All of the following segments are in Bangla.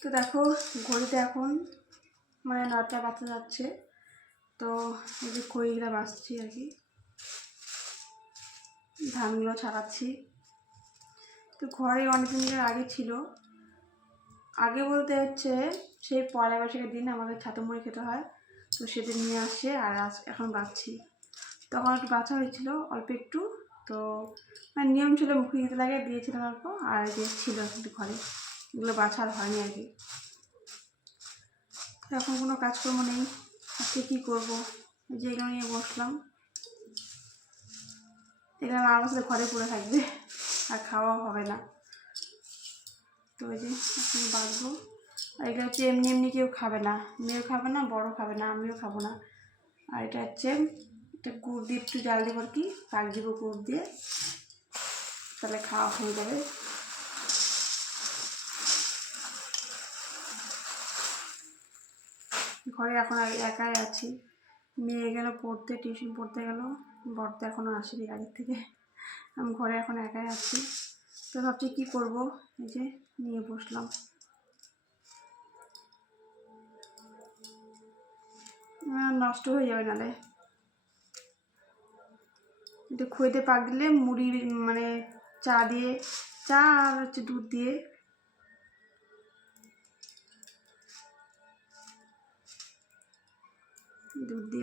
তো দেখো ঘড়িতে এখন মানে 9টা বাজতে যাচ্ছে। তো এই যে খইগুলো বাছছি আর কি, ধানগুলো ছাড়াচ্ছি। তো ঘরে অনেকদিন আগে ছিল, আগে বলতে হচ্ছে সেই পয়লা বৈশাখের দিন আমাদের ছাতু মুড়ি খেতে হয়, তো সেদিন নিয়ে আসছে। আর এখন বাছছি, তখন একটু বাছা হয়েছিল অল্প একটু, তো মানে নিয়ম ছিল মুখে দিতে লাগে, দিয়েছিলাম অল্প। আর যে ছিল একটু ঘরে, এগুলো বাছা আর হয়নি আর কি। এখন কোনো কাজকর্ম নেই, আজকে কী করবো, যে এগুলো নিয়ে বসলাম। এগুলো আমার সাথে ঘরে পড়ে থাকবে আর খাওয়া হবে না। তো ওই যে এখন বাঁধবো। আর এটা হচ্ছে এমনি এমনি কেউ খাবে না, মেয়েও খাবে না, বড় খাবে না, আমিও খাবো না। আর এটা হচ্ছে এটা গুড় দিয়ে একটু জাল দিব আর কি, পাক দিব গুড় দিয়ে, তাহলে খাওয়া হয়ে যাবে। ঘরে এখন একাই আছি, মেয়ে গেল পড়তে, টিউশন পড়তে গেল, বড় তো এখনও আসেনি আগের থেকে। আমি ঘরে এখন একাই আছি, তো ভাবছি কী করবো, এই যে নিয়ে বসলাম। নষ্ট হয়ে যাবে নালে। এটা খইতে পাক দিলে মুড়ি মানে চা দিয়ে, চা আর হচ্ছে দুধ দিয়ে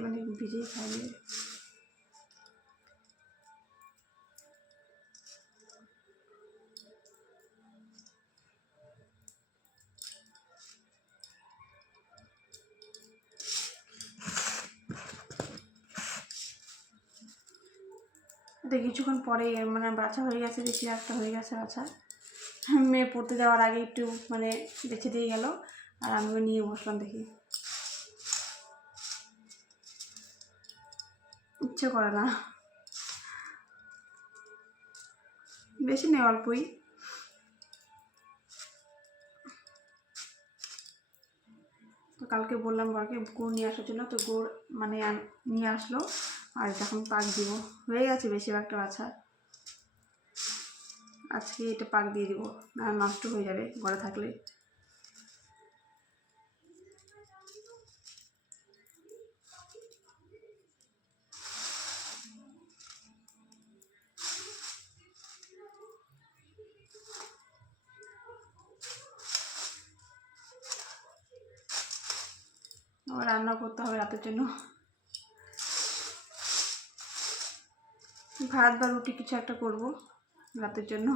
মানে ভিজিয়ে খাইলে। এটা কিছুক্ষণ পরে মানে বাছা হয়ে গেছে, বেশি একটা হয়ে গেছে বাছা। মেয়ে পড়তে যাওয়ার আগে একটু মানে বেছে দিয়ে গেল, আর আমিও নিয়ে বসলাম। দেখি ইচ্ছে করে না, বেশি নেই, অল্পই। তো কালকে বললাম বরকে গুড় নিয়ে আসার জন্য, তো গুড় মানে নিয়ে আসলো। আর যখন পাক দিব, হয়ে গেছে বেশিরভাগটা বাছা, আজকে এটা পাক দিয়ে দিব, না নষ্ট হয়ে যাবে ঘরে থাকলে। আবার রান্না করতে হবে রাতের জন্য, ভাত বা রুটি কিছু একটা করব রাতের জন্য।